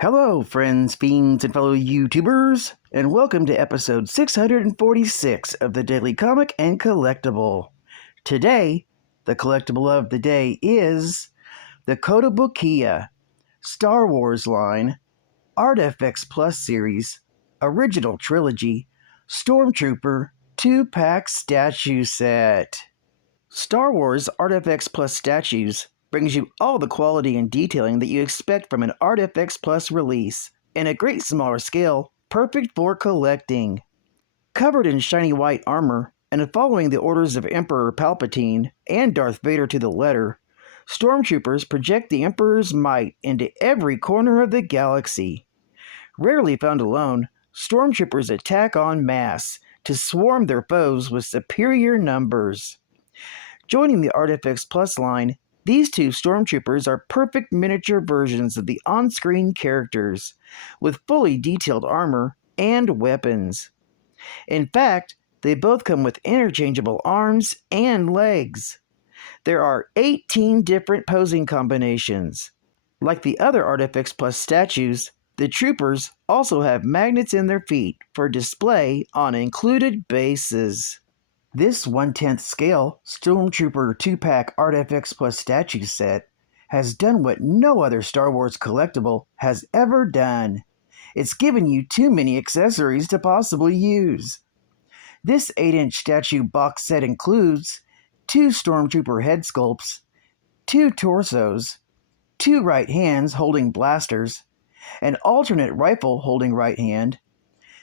Hello, friends, fiends, and fellow YouTubers, and welcome to episode 646 of the Daily Comic and Collectible. Today, the collectible of the day is the Kotobukiya Star Wars line Artfx Plus series original trilogy Stormtrooper 2-pack statue set. Star Wars Artfx Plus statues brings you all the quality and detailing that you expect from an Artfx Plus release, in a great smaller scale, perfect for collecting. Covered in shiny white armor, and following the orders of Emperor Palpatine and Darth Vader to the letter, Stormtroopers project the Emperor's might into every corner of the galaxy. Rarely found alone, Stormtroopers attack en masse to swarm their foes with superior numbers. Joining the Artfx Plus line, these two Stormtroopers are perfect miniature versions of the on-screen characters, with fully detailed armor and weapons. In fact, they both come with interchangeable arms and legs. There are 18 different posing combinations. Like the other Artfx Plus statues, the troopers also have magnets in their feet for display on included bases. This 1/10 scale Stormtrooper 2-pack Artfx Plus statue set has done what no other Star Wars collectible has ever done. It's given you too many accessories to possibly use. This 8-inch statue box set includes 2 Stormtrooper head sculpts, 2 torsos, 2 right hands holding blasters, an alternate rifle holding right hand,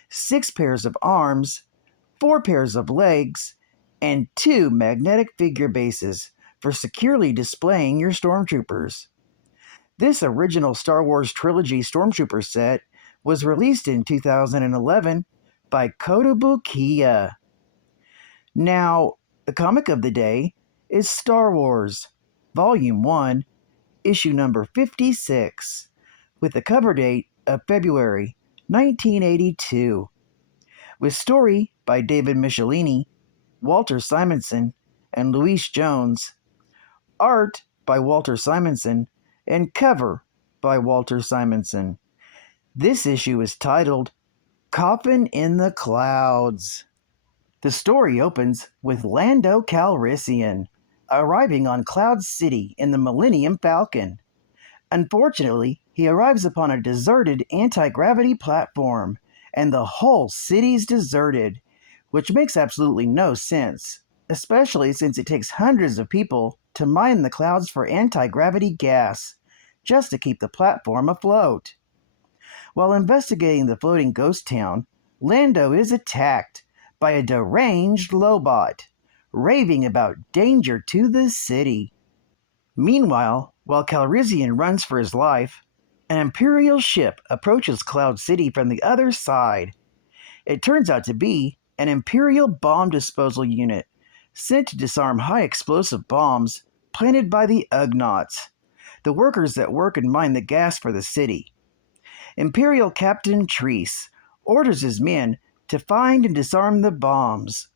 6 pairs of arms, 4 pairs of legs, and 2 magnetic figure bases for securely displaying your Stormtroopers. This original Star Wars Trilogy Stormtrooper set was released in 2011 by Kotobukiya. Now, the comic of the day is Star Wars, Volume 1, Issue number 56, with the cover date of February 1982, with story by David Michelini, Walter Simonson, and Louise Jones, art by Walter Simonson, and cover by Walter Simonson. This issue is titled Coffin in the Clouds. The story opens with Lando Calrissian arriving on Cloud City in the Millennium Falcon. Unfortunately, he arrives upon a deserted anti-gravity platform, and the whole city's deserted, which makes absolutely no sense, especially since it takes hundreds of people to mine the clouds for anti-gravity gas, just to keep the platform afloat. While investigating the floating ghost town, Lando is attacked by a deranged Lobot, raving about danger to the city. Meanwhile, while Calrissian runs for his life, an Imperial ship approaches Cloud City from the other side. It turns out to be an Imperial bomb disposal unit sent to disarm high-explosive bombs planted by the Ugnaughts, the workers that work and mine the gas for the city. Imperial Captain Treese orders his men to find and disarm the bombs,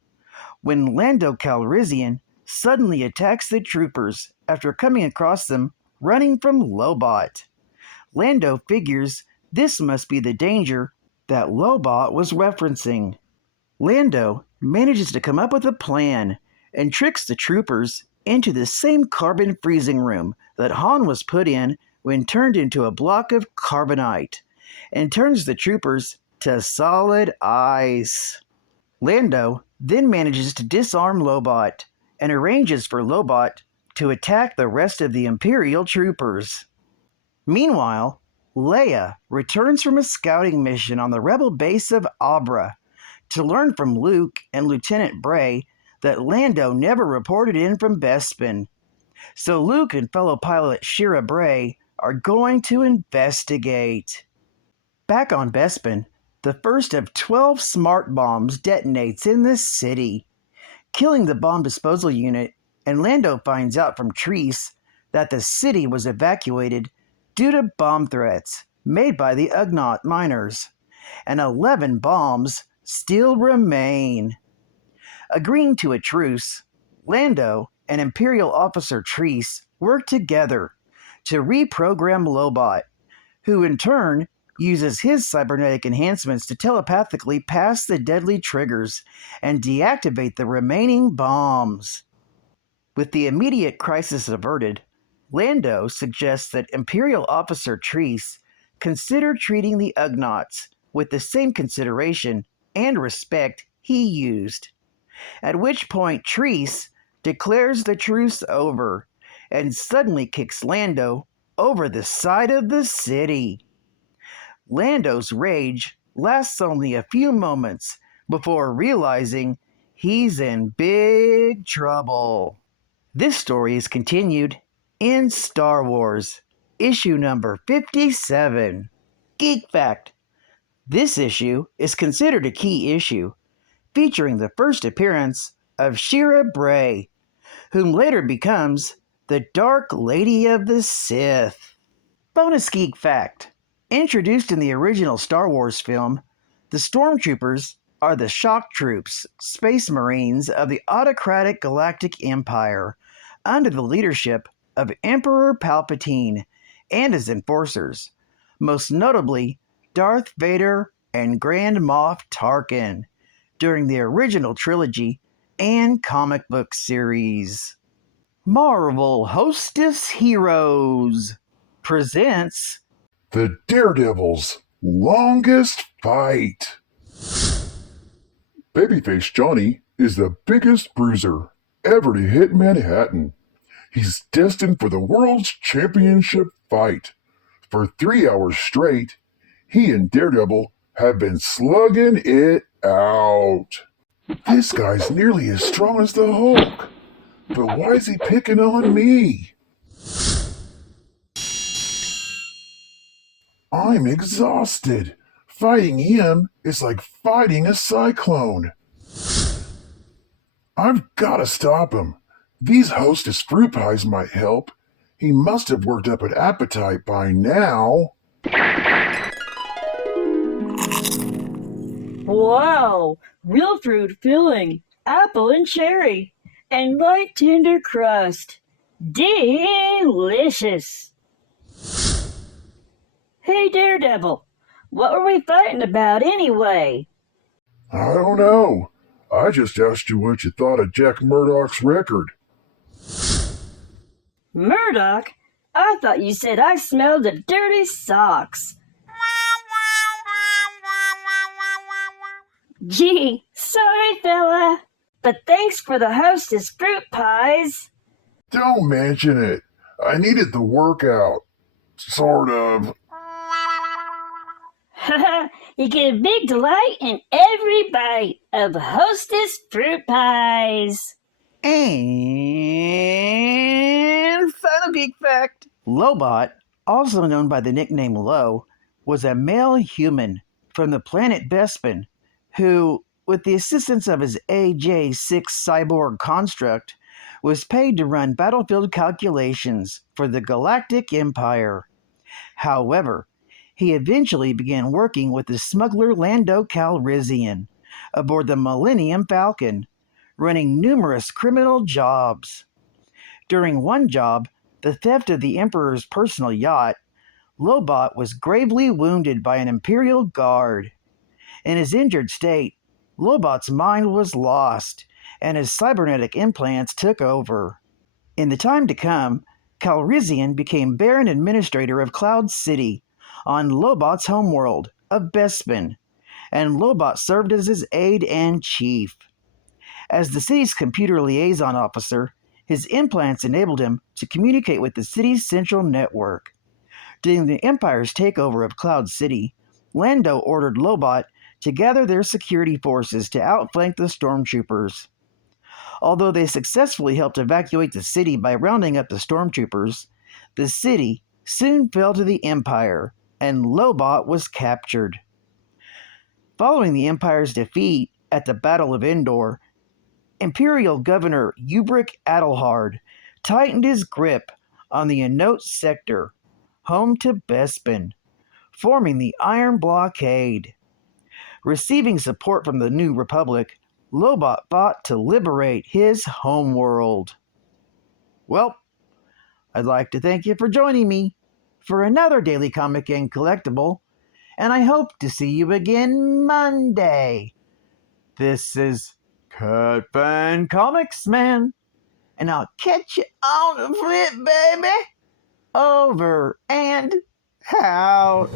when Lando Calrissian suddenly attacks the troopers after coming across them running from Lobot. Lando figures this must be the danger that Lobot was referencing. Lando manages to come up with a plan and tricks the troopers into the same carbon freezing room that Han was put in when turned into a block of carbonite, and turns the troopers to solid ice. Lando then manages to disarm Lobot and arranges for Lobot to attack the rest of the Imperial troopers. Meanwhile, Leia returns from a scouting mission on the rebel base of Abra to learn from Luke and Lieutenant Bray that Lando never reported in from Bespin. So Luke and fellow pilot Shira Bray are going to investigate. Back on Bespin, the first of 12 smart bombs detonates in the city, killing the bomb disposal unit, and Lando finds out from Treese that the city was evacuated due to bomb threats made by the Ugnaught miners, and 11 bombs still remain. Agreeing to a truce, Lando and Imperial officer Treese work together to reprogram Lobot, who in turn uses his cybernetic enhancements to telepathically pass the deadly triggers and deactivate the remaining bombs. With the immediate crisis averted, Lando suggests that Imperial Officer Treese consider treating the Ugnaughts with the same consideration and respect he used, at which point Treese declares the truce over and suddenly kicks Lando over the side of the city. Lando's rage lasts only a few moments before realizing he's in big trouble. This story is continued in Star Wars, issue number 57. Geek Fact: this issue is considered a key issue, featuring the first appearance of Shira Bray, whom later becomes the Dark Lady of the Sith. Bonus Geek Fact: introduced in the original Star Wars film, the Stormtroopers are the shock troops, space marines of the autocratic galactic empire, under the leadership of Emperor Palpatine and his enforcers, most notably Darth Vader and Grand Moff Tarkin, during the original trilogy and comic book series. Marvel Hostess Heroes presents The Daredevil's Longest Fight. Babyface Johnny is the biggest bruiser ever to hit Manhattan. He's destined for the World's Championship fight. For 3 hours straight, he and Daredevil have been slugging it out. This guy's nearly as strong as the Hulk. But why is he picking on me? I'm exhausted. Fighting him is like fighting a cyclone. I've got to stop him. These Hostess fruit pies might help. He must have worked up an appetite by now. Wow! Real fruit filling, apple and cherry, and light tender crust. Delicious! Hey Daredevil, what were we fighting about anyway? I don't know. I just asked you what you thought of Jack Murdoch's record. Murdoch? I thought you said I smelled the dirty socks. Gee, sorry fella, but thanks for the Hostess fruit pies. Don't mention it. I needed the workout. Sort of. You get a big delight in every bite of Hostess fruit pies. And final geek fact: Lobot, also known by the nickname Lo, was a male human from the planet Bespin who, with the assistance of his AJ-6 cyborg construct, was paid to run battlefield calculations for the Galactic Empire. However, he eventually began working with the smuggler Lando Calrissian aboard the Millennium Falcon, running numerous criminal jobs. During one job, the theft of the Emperor's personal yacht, Lobot was gravely wounded by an Imperial guard. In his injured state, Lobot's mind was lost, and his cybernetic implants took over. In the time to come, Calrissian became Baron Administrator of Cloud City on Lobot's homeworld of Bespin, and Lobot served as his aide-in-chief. As the city's computer liaison officer, his implants enabled him to communicate with the city's central network. During the Empire's takeover of Cloud City, Lando ordered Lobot to gather their security forces to outflank the Stormtroopers. Although they successfully helped evacuate the city by rounding up the Stormtroopers, the city soon fell to the Empire, and Lobot was captured. Following the Empire's defeat at the Battle of Endor, Imperial Governor Ubric Adelhard tightened his grip on the Enote sector, home to Bespin, forming the Iron Blockade. Receiving support from the New Republic, Lobot fought to liberate his homeworld. Well, I'd like to thank you for joining me for another Daily Comic and Collectible, and I hope to see you again Monday. This is Cut Fan Comics Man, and I'll catch you on the flip, baby. Over and out.